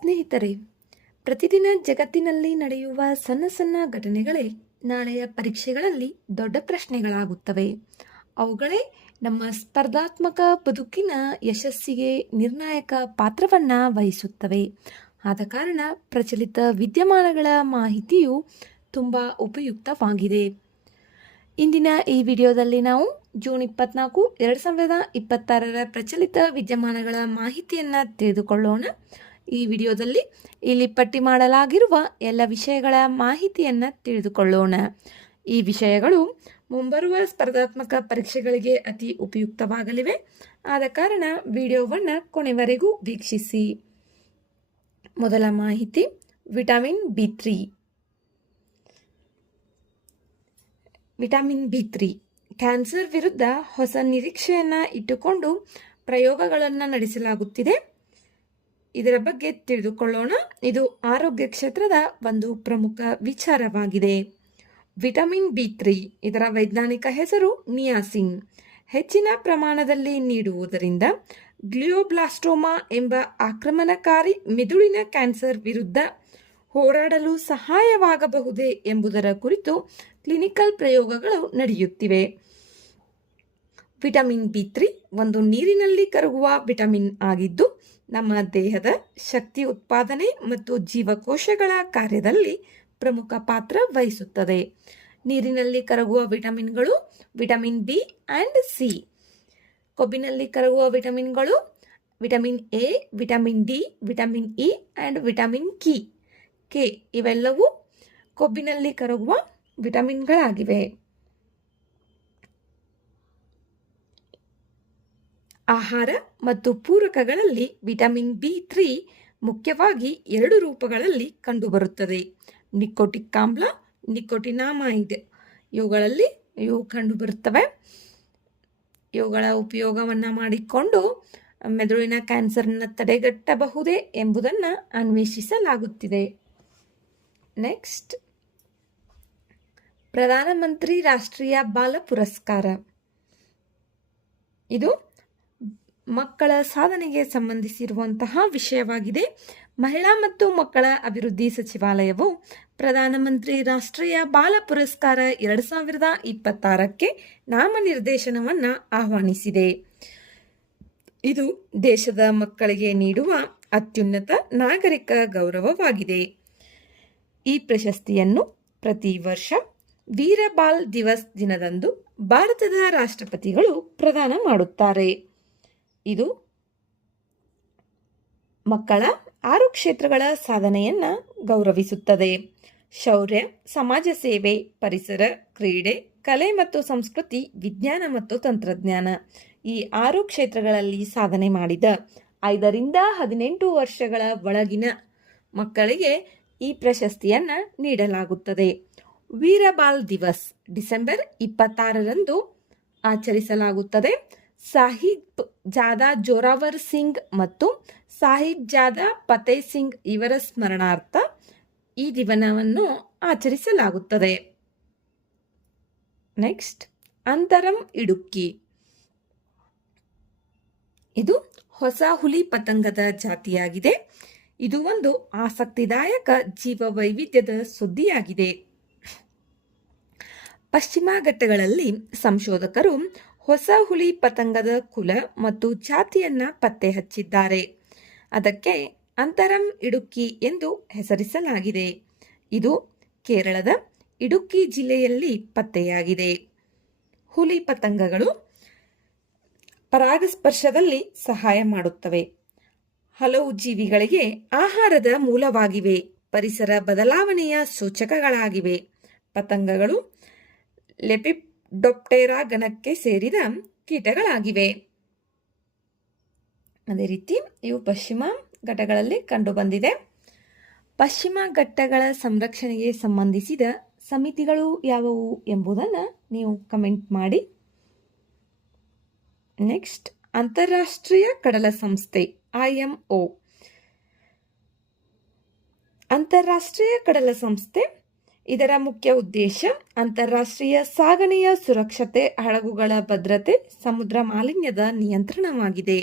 ಸ್ನೇಹಿತರೆ, ಪ್ರತಿದಿನ ಜಗತ್ತಿನಲ್ಲಿ ನಡೆಯುವ ಸಣ್ಣ ಸಣ್ಣ ಘಟನೆಗಳೇ ನಾಳೆಯ ಪರೀಕ್ಷೆಗಳಲ್ಲಿ ದೊಡ್ಡ ಪ್ರಶ್ನೆಗಳಾಗುತ್ತವೆ. ಅವುಗಳೇ ನಮ್ಮ ಸ್ಪರ್ಧಾತ್ಮಕ ಬದುಕಿನ ಯಶಸ್ಸಿಗೆ ನಿರ್ಣಾಯಕ ಪಾತ್ರವನ್ನು ವಹಿಸುತ್ತವೆ. ಆದ ಕಾರಣ ಪ್ರಚಲಿತ ವಿದ್ಯಮಾನಗಳ ಮಾಹಿತಿಯು ತುಂಬ ಉಪಯುಕ್ತವಾಗಿದೆ. ಇಂದಿನ ಈ ವಿಡಿಯೋದಲ್ಲಿ ನಾವು ಜೂನ್ 24, 2026 ಪ್ರಚಲಿತ ವಿದ್ಯಮಾನಗಳ ಮಾಹಿತಿಯನ್ನು ತಿಳಿದುಕೊಳ್ಳೋಣ. ಈ ವಿಡಿಯೋದಲ್ಲಿ ಇಲ್ಲಿ ಪಟ್ಟಿ ಮಾಡಲಾಗಿರುವ ಎಲ್ಲ ವಿಷಯಗಳ ಮಾಹಿತಿಯನ್ನು ತಿಳಿದುಕೊಳ್ಳೋಣ. ಈ ವಿಷಯಗಳು ಮುಂಬರುವ ಸ್ಪರ್ಧಾತ್ಮಕ ಪರೀಕ್ಷೆಗಳಿಗೆ ಅತಿ ಉಪಯುಕ್ತವಾಗಲಿವೆ. ಆದ ಕಾರಣ ವಿಡಿಯೋವನ್ನು ಕೊನೆವರೆಗೂ ವೀಕ್ಷಿಸಿ. ಮೊದಲ ಮಾಹಿತಿ, vitamin B3. Vitamin B3 cancer ವಿರುದ್ಧ ಹೊಸ ನಿರೀಕ್ಷೆಯನ್ನು ಇಟ್ಟುಕೊಂಡು ಪ್ರಯೋಗಗಳನ್ನು ನಡೆಸಲಾಗುತ್ತಿದೆ. ಇದರ ಬಗ್ಗೆ ತಿಳಿದುಕೊಳ್ಳೋಣ. ಇದು ಆರೋಗ್ಯ ಕ್ಷೇತ್ರದ ಒಂದು ಪ್ರಮುಖ ವಿಚಾರವಾಗಿದೆ. ವಿಟಮಿನ್ B3 ಇದರ ವೈಜ್ಞಾನಿಕ ಹೆಸರು ನಿಯಾಸಿನ್. ಹೆಚ್ಚಿನ ಪ್ರಮಾಣದಲ್ಲಿ ನೀಡುವುದರಿಂದ ಗ್ಲಿಯೋಬ್ಲಾಸ್ಟೋಮಾ ಎಂಬ ಆಕ್ರಮಣಕಾರಿ ಮೆದುಳಿನ ಕ್ಯಾನ್ಸರ್ ವಿರುದ್ಧ ಹೋರಾಡಲು ಸಹಾಯವಾಗಬಹುದೇ ಎಂಬುದರ ಕುರಿತು ಕ್ಲಿನಿಕಲ್ ಪ್ರಯೋಗಗಳು ನಡೆಯುತ್ತಿವೆ. ವಿಟಮಿನ್ B3 ಒಂದು ನೀರಿನಲ್ಲಿ ಕರಗುವ ವಿಟಮಿನ್ ಆಗಿದ್ದು, ನಮ್ಮ ದೇಹದ ಶಕ್ತಿ ಉತ್ಪಾದನೆ ಮತ್ತು ಜೀವಕೋಶಗಳ ಕಾರ್ಯದಲ್ಲಿ ಪ್ರಮುಖ ಪಾತ್ರ ವಹಿಸುತ್ತದೆ. ನೀರಿನಲ್ಲಿ ಕರಗುವ ವಿಟಮಿನ್ಗಳು ವಿಟಮಿನ್ B ಆ್ಯಂಡ್ C. ಕೊಬ್ಬಿನಲ್ಲಿ ಕರಗುವ ವಿಟಮಿನ್ಗಳು vitamin A, vitamin D, vitamin E and vitamin K. ಇವೆಲ್ಲವೂ ಕೊಬ್ಬಿನಲ್ಲಿ ಕರಗುವ ವಿಟಮಿನ್ಗಳಾಗಿವೆ. ಆಹಾರ ಮತ್ತು ಪೂರಕಗಳಲ್ಲಿ ವಿಟಮಿನ್ B3 ಮುಖ್ಯವಾಗಿ 2 ರೂಪಗಳಲ್ಲಿ ಕಂಡುಬರುತ್ತದೆ. ನಿಕೋಟಿಕ್ ಆಮ್ಲ, ನಿಕೋಟಿನಾಮೈಡ್. ಇವು ಕಂಡುಬರುತ್ತವೆ. ಇವುಗಳ ಉಪಯೋಗವನ್ನು ಮಾಡಿಕೊಂಡು ಮೆದುಳಿನ ಕ್ಯಾನ್ಸರ್ನ ತಡೆಗಟ್ಟಬಹುದೇ ಎಂಬುದನ್ನು ಅನ್ವೇಷಿಸಲಾಗುತ್ತಿದೆ. ನೆಕ್ಸ್ಟ್, ಪ್ರಧಾನಮಂತ್ರಿ ರಾಷ್ಟ್ರೀಯ ಬಾಲ ಪುರಸ್ಕಾರ. ಇದು ಮಕ್ಕಳ ಸಾಧನೆಗೆ ಸಂಬಂಧಿಸಿರುವಂತಹ ವಿಷಯವಾಗಿದೆ. ಮಹಿಳಾ ಮತ್ತು ಮಕ್ಕಳ ಅಭಿವೃದ್ಧಿ ಸಚಿವಾಲಯವು ಪ್ರಧಾನಮಂತ್ರಿ ರಾಷ್ಟ್ರೀಯ ಬಾಲ ಪುರಸ್ಕಾರ 2026ಕ್ಕೆ ನಾಮನಿರ್ದೇಶನವನ್ನು ಆಹ್ವಾನಿಸಿದೆ. ಇದು ದೇಶದ ಮಕ್ಕಳಿಗೆ ನೀಡುವ ಅತ್ಯುನ್ನತ ನಾಗರಿಕ ಗೌರವವಾಗಿದೆ. ಈ ಪ್ರಶಸ್ತಿಯನ್ನು ಪ್ರತಿ ವರ್ಷ ವೀರ ಬಾಲ್ ದಿವಸ್ ದಿನದಂದು ಭಾರತದ ರಾಷ್ಟ್ರಪತಿಗಳು ಪ್ರದಾನ ಮಾಡುತ್ತಾರೆ. ಇದು ಮಕ್ಕಳ 6 ಕ್ಷೇತ್ರಗಳ ಸಾಧನೆಯನ್ನು ಗೌರವಿಸುತ್ತದೆ. ಶೌರ್ಯ, ಸಮಾಜ ಸೇವೆ, ಪರಿಸರ, ಕ್ರೀಡೆ, ಕಲೆ ಮತ್ತು ಸಂಸ್ಕೃತಿ, ವಿಜ್ಞಾನ ಮತ್ತು ತಂತ್ರಜ್ಞಾನ. ಈ 6 ಕ್ಷೇತ್ರಗಳಲ್ಲಿ ಸಾಧನೆ ಮಾಡಿದ 5 ರಿಂದ 18 ವರ್ಷಗಳ ಒಳಗಿನ ಮಕ್ಕಳಿಗೆ ಈ ಪ್ರಶಸ್ತಿಯನ್ನು ನೀಡಲಾಗುತ್ತದೆ. ವೀರ ಬಾಲ್ ದಿವಸ್ ಡಿಸೆಂಬರ್ 26ರಂದು ಆಚರಿಸಲಾಗುತ್ತದೆ. ಸಾಹಿಬ್ ಜಾದಾ ಜೋರಾವರ್ ಸಿಂಗ್ ಮತ್ತು ಸಾಹಿಬ್ ಜಾದಾ ಫತೇ ಸಿಂಗ್ ಇವರ ಸ್ಮರಣಾರ್ಥ ಈ ದಿನವನ್ನು ಆಚರಿಸಲಾಗುತ್ತದೆ. ನೆಕ್ಸ್ಟ್, ಅಂತರಂ ಇಡುಕ್ಕಿ. ಇದು ಹೊಸ ಹುಲಿ ಪತಂಗದ ಜಾತಿಯಾಗಿದೆ. ಇದು ಒಂದು ಆಸಕ್ತಿದಾಯಕ ಜೀವ ವೈವಿಧ್ಯದ ಸುದ್ದಿಯಾಗಿದೆ. ಪಶ್ಚಿಮ ಘಟ್ಟಗಳಲ್ಲಿ ಸಂಶೋಧಕರು ಹೊಸ ಹುಲಿ ಪತಂಗದ ಕುಲ ಮತ್ತು ಜಾತಿಯನ್ನು ಪತ್ತೆ ಹಚ್ಚಿದ್ದಾರೆ. ಅದಕ್ಕೆ ಅಂತರಂ ಇಡುಕ್ಕಿ ಎಂದು ಹೆಸರಿಸಲಾಗಿದೆ. ಇದು ಕೇರಳದ ಇಡುಕ್ಕಿ ಜಿಲ್ಲೆಯಲ್ಲಿ ಪತ್ತೆಯಾಗಿದೆ. ಹುಲಿ ಪತಂಗಗಳು ಪರಾಗಸ್ಪರ್ಶದಲ್ಲಿ ಸಹಾಯ ಮಾಡುತ್ತವೆ. ಹಲವು ಜೀವಿಗಳಿಗೆ ಆಹಾರದ ಮೂಲವಾಗಿವೆ. ಪರಿಸರ ಬದಲಾವಣೆಯ ಸೂಚಕಗಳಾಗಿವೆ. ಪತಂಗಗಳು ಲೆಪಿಡೋಪ್ಟೆರಾ ಗಣಕ್ಕೆ ಸೇರಿದ ಕೀಟಗಳಾಗಿವೆ. ಅದೇ ರೀತಿ ಇವು ಪಶ್ಚಿಮ ಘಟ್ಟಗಳಲ್ಲಿ ಕಂಡುಬಂದಿದೆ. ಪಶ್ಚಿಮ ಘಟ್ಟಗಳ ಸಂರಕ್ಷಣೆಗೆ ಸಂಬಂಧಿಸಿದ ಸಮಿತಿಗಳು ಯಾವುವು ಎಂಬುದನ್ನು ನೀವು ಕಮೆಂಟ್ ಮಾಡಿ. ನೆಕ್ಸ್ಟ್, ಅಂತಾರಾಷ್ಟ್ರೀಯ ಕಡಲ ಸಂಸ್ಥೆ IMO. ಅಂತಾರಾಷ್ಟ್ರೀಯ ಕಡಲ ಸಂಸ್ಥೆ ಇದರ ಮುಖ್ಯ ಉದ್ದೇಶ ಅಂತಾರಾಷ್ಟ್ರೀಯ ಸಾಗಣೆಯ ಸುರಕ್ಷತೆ, ಹಡಗುಗಳ ಭದ್ರತೆ, ಸಮುದ್ರ ಮಾಲಿನ್ಯದ ನಿಯಂತ್ರಣವಾಗಿದೆ.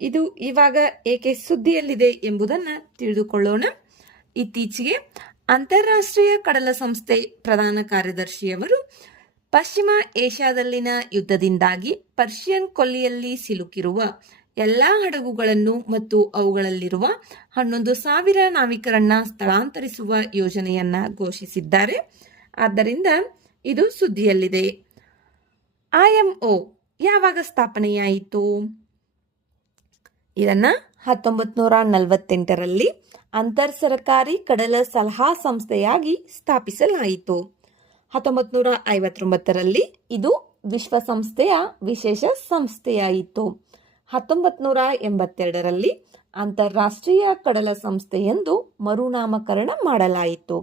ಇದು ಇವಾಗ ಏಕೆ ಸುದ್ದಿಯಲ್ಲಿದೆ ಎಂಬುದನ್ನು ತಿಳಿದುಕೊಳ್ಳೋಣ. ಇತ್ತೀಚೆಗೆ ಅಂತಾರಾಷ್ಟ್ರೀಯ ಕಡಲ ಸಂಸ್ಥೆ ಪ್ರಧಾನ ಕಾರ್ಯದರ್ಶಿಯವರು ಪಶ್ಚಿಮ ಏಷ್ಯಾದಲ್ಲಿನ ಯುದ್ಧದಿಂದಾಗಿ ಪರ್ಷಿಯನ್ ಕೊಲ್ಲಿಯಲ್ಲಿ ಸಿಲುಕಿರುವ ಎಲ್ಲ ಹಡಗುಗಳನ್ನು ಮತ್ತು ಅವುಗಳಲ್ಲಿರುವ 11,000 ನಾವಿಕರನ್ನ ಸ್ಥಳಾಂತರಿಸುವ ಯೋಜನೆಯನ್ನ ಘೋಷಿಸಿದ್ದಾರೆ. ಆದ್ದರಿಂದ ಇದು ಸುದ್ದಿಯಲ್ಲಿದೆ. IMO ಯಾವಾಗ ಸ್ಥಾಪನೆಯಾಯಿತು? ಇದನ್ನ 1948ರಲ್ಲಿ ಅಂತರ್ ಸರ್ಕಾರಿ ಕಡಲ ಸಲಹಾ ಸಂಸ್ಥೆಯಾಗಿ ಸ್ಥಾಪಿಸಲಾಯಿತು. 1959ರಲ್ಲಿ ಇದು ವಿಶ್ವಸಂಸ್ಥೆಯ ವಿಶೇಷ ಸಂಸ್ಥೆಯಾಯಿತು. 1982ರಲ್ಲಿ ಅಂತಾರಾಷ್ಟ್ರೀಯ ಕಡಲ ಸಂಸ್ಥೆ ಎಂದು ಮರುನಾಮಕರಣ ಮಾಡಲಾಯಿತು.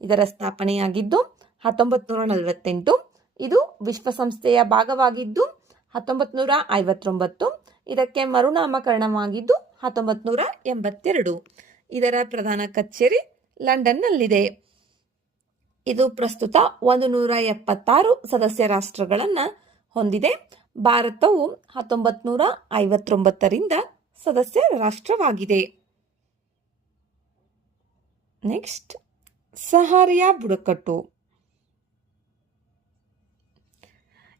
ಇದರ ಸ್ಥಾಪನೆಯಾಗಿದ್ದು 1948. ಇದು ವಿಶ್ವಸಂಸ್ಥೆಯ ಭಾಗವಾಗಿದ್ದು 1959. ಇದಕ್ಕೆ ಮರುನಾಮಕರಣವಾಗಿದ್ದು 1982. ಇದರ ಪ್ರಧಾನ ಕಚೇರಿ ಲಂಡನ್ನಲ್ಲಿದೆ. ಇದು ಪ್ರಸ್ತುತ 176 ಸದಸ್ಯ ರಾಷ್ಟ್ರಗಳನ್ನು ಹೊಂದಿದೆ. ಭಾರತವು 1959ರಿಂದ ಸದಸ್ಯ ರಾಷ್ಟ್ರವಾಗಿದೆ. ನೆಕ್ಸ್ಟ್, ಸಹಾರಿಯಾ ಬುಡಕಟ್ಟು.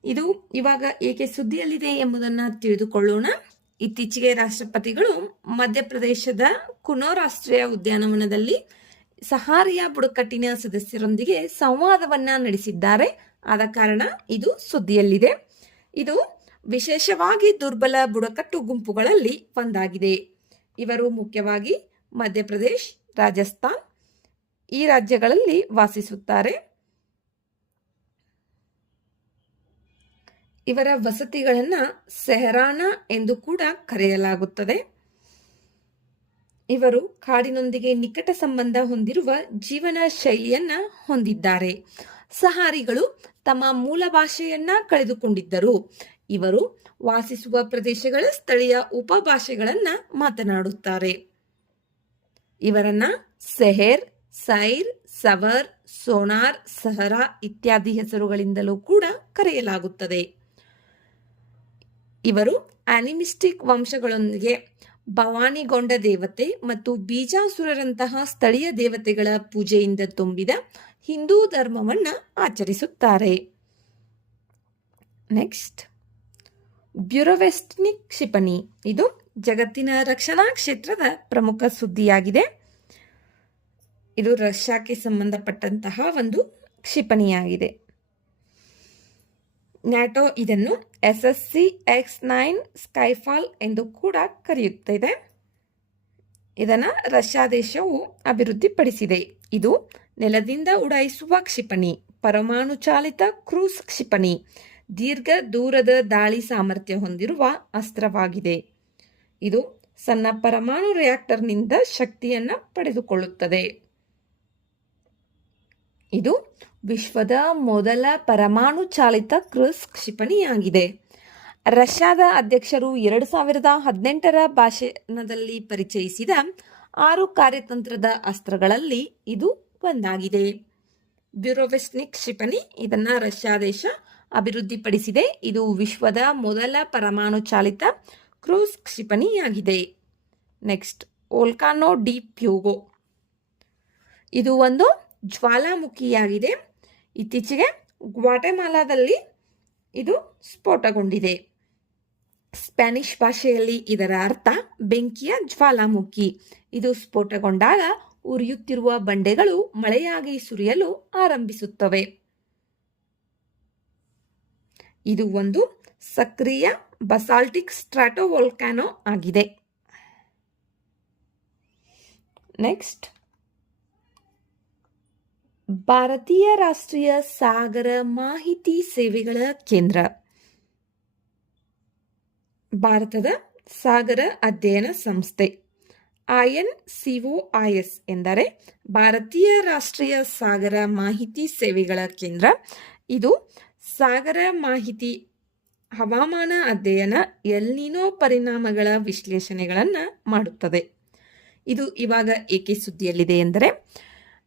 ಇದು ಇವಾಗ ಏಕೆ ಸುದ್ದಿಯಲ್ಲಿದೆ ಎಂಬುದನ್ನು ತಿಳಿದುಕೊಳ್ಳೋಣ. ಇತ್ತೀಚೆಗೆ ರಾಷ್ಟ್ರಪತಿಗಳು ಮಧ್ಯಪ್ರದೇಶದ ಕುನೋ ರಾಷ್ಟ್ರೀಯ ಉದ್ಯಾನವನದಲ್ಲಿ ಸಹಾರಿಯಾ ಬುಡಕಟ್ಟಿನ ಸದಸ್ಯರೊಂದಿಗೆ ಸಂವಾದವನ್ನ ನಡೆಸಿದ್ದಾರೆ. ಆದ ಕಾರಣ ಇದು ಸುದ್ದಿಯಲ್ಲಿದೆ. ಇದು ವಿಶೇಷವಾಗಿ ದುರ್ಬಲ ಬುಡಕಟ್ಟು ಗುಂಪುಗಳಲ್ಲಿ ಒಂದಾಗಿದೆ. ಇವರು ಮುಖ್ಯವಾಗಿ ಮಧ್ಯಪ್ರದೇಶ್, ರಾಜಸ್ಥಾನ್ ಈ ರಾಜ್ಯಗಳಲ್ಲಿ ವಾಸಿಸುತ್ತಾರೆ. ಇವರ ವಸತಿಗಳನ್ನ ಸೆಹರಾನ ಎಂದು ಕೂಡ ಕರೆಯಲಾಗುತ್ತದೆ. ಇವರು ಕಾಡಿನೊಂದಿಗೆ ನಿಕಟ ಸಂಬಂಧ ಹೊಂದಿರುವ ಜೀವನ ಶೈಲಿಯನ್ನ ಹೊಂದಿದ್ದಾರೆ. ಸಹಾರಿಗಳು ತಮ್ಮ ಮೂಲ ಭಾಷೆಯನ್ನ ಕಳೆದುಕೊಂಡಿದ್ದರು. ಇವರು ವಾಸಿಸುವ ಪ್ರದೇಶಗಳ ಸ್ಥಳೀಯ ಉಪಭಾಷೆಗಳನ್ನ ಮಾತನಾಡುತ್ತಾರೆ. ಇವರನ್ನ ಸೆಹೆರ್, ಸೈರ್, ಸವರ್, ಸೋನಾರ್, ಸಹರಾ ಇತ್ಯಾದಿ ಹೆಸರುಗಳಿಂದಲೂ ಕೂಡ ಕರೆಯಲಾಗುತ್ತದೆ. ಇವರು ಆನಿಮಿಸ್ಟಿಕ್ ವಂಶಗಳೊಂದಿಗೆ ಭವಾನಿಗೊಂಡ ದೇವತೆ ಮತ್ತು ಬೀಜಾಸುರರಂತಹ ಸ್ಥಳೀಯ ದೇವತೆಗಳ ಪೂಜೆಯಿಂದ ತುಂಬಿದ ಹಿಂದೂ ಧರ್ಮವನ್ನು ಆಚರಿಸುತ್ತಾರೆ. ನೆಕ್ಸ್ಟ್, ಬ್ಯೂರೋವೆಸ್ಟಿನಿಕ್ ಕ್ಷಿಪಣಿ. ಇದು ಜಗತ್ತಿನ ರಕ್ಷಣಾ ಕ್ಷೇತ್ರದ ಪ್ರಮುಖ ಸುದ್ದಿಯಾಗಿದೆ. ಇದು ರಷ್ಯಾಕ್ಕೆ ಸಂಬಂಧಪಟ್ಟಂತಹ ಒಂದು ಕ್ಷಿಪಣಿಯಾಗಿದೆ. ನ್ಯಾಟೋ ಇದನ್ನು SSC-X9 ಸ್ಕೈಫಾಲ್ ಎಂದು ಕೂಡ ಕರೆಯುತ್ತಿದೆ. ಇದನ್ನು ರಷ್ಯಾ ದೇಶವು ಅಭಿವೃದ್ಧಿಪಡಿಸಿದೆ. ಇದು ನೆಲದಿಂದ ಉಡಾಯಿಸುವ ಕ್ಷಿಪಣಿ, ಪರಮಾಣು ಚಾಲಿತ ಕ್ರೂಸ್ ಕ್ಷಿಪಣಿ, ದೀರ್ಘ ದೂರದ ದಾಳಿ ಸಾಮರ್ಥ್ಯ ಹೊಂದಿರುವ ಅಸ್ತ್ರವಾಗಿದೆ. ಇದು ಸಣ್ಣ ಪರಮಾಣು ರಿಯಾಕ್ಟರ್ನಿಂದ ಶಕ್ತಿಯನ್ನು ಪಡೆದುಕೊಳ್ಳುತ್ತದೆ. ಇದು ವಿಶ್ವದ ಮೊದಲ ಪರಮಾಣು ಚಾಲಿತ ಕ್ರೂಸ್ ಕ್ಷಿಪಣಿಯಾಗಿದೆ. ರಷ್ಯಾದ ಅಧ್ಯಕ್ಷರು 2018ರ ಭಾಷಣದಲ್ಲಿ ಪರಿಚಯಿಸಿದ 6 ಕಾರ್ಯತಂತ್ರದ ಅಸ್ತ್ರಗಳಲ್ಲಿ ಇದು ಒಂದಾಗಿದೆ. ಬ್ಯೂರೋವೆಸ್ಟಿನಿಕ್ ಕ್ಷಿಪಣಿ ಇದನ್ನು ರಷ್ಯಾ ದೇಶ ಅಭಿವೃದ್ಧಿಪಡಿಸಿದೆ. ಇದು ವಿಶ್ವದ ಮೊದಲ ಪರಮಾಣು ಚಾಲಿತ ಕ್ರೂಸ್ ಕ್ಷಿಪಣಿಯಾಗಿದೆ. Next, volcano de Fuego. ಇದು ಒಂದು ಜ್ವಾಲಾಮುಖಿಯಾಗಿದೆ. ಇತ್ತೀಚೆಗೆ ಗ್ವಾಟೆಮಾಲಾದಲ್ಲಿ ಇದು ಸ್ಫೋಟಗೊಂಡಿದೆ. ಸ್ಪ್ಯಾನಿಷ್ ಭಾಷೆಯಲ್ಲಿ ಇದರ ಅರ್ಥ ಬೆಂಕಿಯ ಜ್ವಾಲಾಮುಖಿ. ಇದು ಸ್ಫೋಟಗೊಂಡಾಗ ಉರಿಯುತ್ತಿರುವ ಬಂಡೆಗಳು ಮಳೆಯಾಗಿ ಸುರಿಯಲು ಆರಂಭಿಸುತ್ತವೆ. ಇದು ಒಂದು ಸಕ್ರಿಯ ಬಸಾಲ್ಟಿಕ್ ಸ್ಟ್ರಾಟೋವೋಲ್ಕಾನೋ ಆಗಿದೆ. ನೆಕ್ಸ್ಟ್, ಭಾರತೀಯ ರಾಷ್ಟ್ರೀಯ ಸಾಗರ ಮಾಹಿತಿ ಸೇವೆಗಳ ಕೇಂದ್ರ. ಭಾರತದ ಸಾಗರ ಅಧ್ಯಯನ ಸಂಸ್ಥೆ INCOIS ಎಂದರೆ ಭಾರತೀಯ ರಾಷ್ಟ್ರೀಯ ಸಾಗರ ಮಾಹಿತಿ ಸೇವೆಗಳ ಕೇಂದ್ರ. ಇದು ಸಾಗರ ಮಾಹಿತಿ, ಹವಾಮಾನ ಅಧ್ಯಯನ, ಎಲ್ ನಿನೋ ಪರಿಣಾಮಗಳ ವಿಶ್ಲೇಷಣೆಗಳನ್ನು ಮಾಡುತ್ತದೆ. ಇದು ಇವಾಗ ಏಕೆ ಸುದ್ದಿಯಲ್ಲಿದೆ ಎಂದರೆ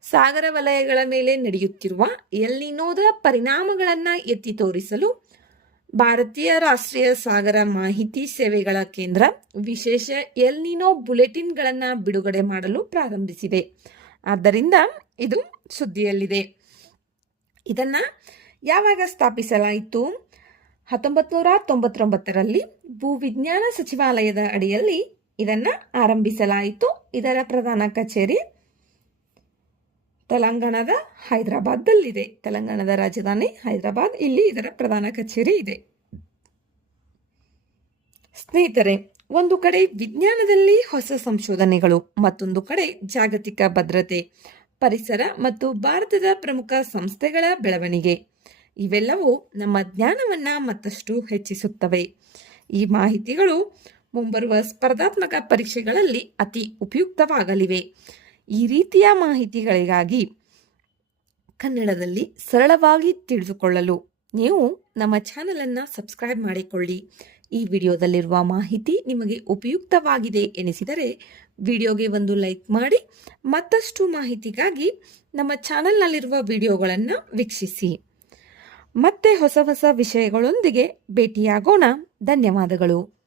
ಸಾಗರ ವಲಯಗಳ ಮೇಲೆ ನಡೆಯುತ್ತಿರುವ ಎಲ್ ನಿನೋದ ಪರಿಣಾಮಗಳನ್ನು ಎತ್ತಿ ತೋರಿಸಲು ಭಾರತೀಯ ರಾಷ್ಟ್ರೀಯ ಸಾಗರ ಮಾಹಿತಿ ಸೇವೆಗಳ ಕೇಂದ್ರ ವಿಶೇಷ ಎಲ್ ನಿನೋ ಬುಲೆಟಿನ್ಗಳನ್ನು ಬಿಡುಗಡೆ ಮಾಡಲು ಪ್ರಾರಂಭಿಸಿದೆ. ಆದ್ದರಿಂದ ಇದು ಸುದ್ದಿಯಲ್ಲಿದೆ. ಇದನ್ನು ಯಾವಾಗ ಸ್ಥಾಪಿಸಲಾಯಿತು? 1999ರಲ್ಲಿ ಭೂವಿಜ್ಞಾನ ಸಚಿವಾಲಯದ ಅಡಿಯಲ್ಲಿ ಇದನ್ನು ಆರಂಭಿಸಲಾಯಿತು. ಇದರ ಪ್ರಧಾನ ಕಚೇರಿ ತೆಲಂಗಾಣದ ಹೈದರಾಬಾದ್ದಲ್ಲಿದೆ. ತೆಲಂಗಾಣದ ರಾಜಧಾನಿ ಹೈದರಾಬಾದ್, ಇಲ್ಲಿ ಇದರ ಪ್ರಧಾನ ಕಚೇರಿ ಇದೆ. ಸ್ನೇಹಿತರೆ, ಒಂದು ಕಡೆ ವಿಜ್ಞಾನದಲ್ಲಿ ಹೊಸ ಸಂಶೋಧನೆಗಳು, ಮತ್ತೊಂದು ಕಡೆ ಜಾಗತಿಕ ಭದ್ರತೆ, ಪರಿಸರ ಮತ್ತು ಭಾರತದ ಪ್ರಮುಖ ಸಂಸ್ಥೆಗಳ ಬೆಳವಣಿಗೆ, ಇವೆಲ್ಲವೂ ನಮ್ಮ ಜ್ಞಾನವನ್ನು ಮತ್ತಷ್ಟು ಹೆಚ್ಚಿಸುತ್ತವೆ. ಈ ಮಾಹಿತಿಗಳು ಮುಂಬರುವ ಸ್ಪರ್ಧಾತ್ಮಕ ಪರೀಕ್ಷೆಗಳಲ್ಲಿ ಅತಿ ಉಪಯುಕ್ತವಾಗಲಿವೆ. ಈ ರೀತಿಯ ಮಾಹಿತಿಗಳಿಗಾಗಿ ಕನ್ನಡದಲ್ಲಿ ಸರಳವಾಗಿ ತಿಳಿದುಕೊಳ್ಳಲು ನೀವು ನಮ್ಮ ಚಾನಲನ್ನು ಸಬ್ಸ್ಕ್ರೈಬ್ ಮಾಡಿಕೊಳ್ಳಿ. ಈ ವಿಡಿಯೋದಲ್ಲಿರುವ ಮಾಹಿತಿ ನಿಮಗೆ ಉಪಯುಕ್ತವಾಗಿದೆ ಎನಿಸಿದರೆ ವಿಡಿಯೋಗೆ ಒಂದು ಲೈಕ್ ಮಾಡಿ. ಮತ್ತಷ್ಟು ಮಾಹಿತಿಗಾಗಿ ನಮ್ಮ ಚಾನಲ್ನಲ್ಲಿರುವ ವಿಡಿಯೋಗಳನ್ನು ವೀಕ್ಷಿಸಿ. ಮತ್ತೆ ಹೊಸ ಹೊಸ ವಿಷಯಗಳೊಂದಿಗೆ ಭೇಟಿಯಾಗೋಣ. ಧನ್ಯವಾದಗಳು.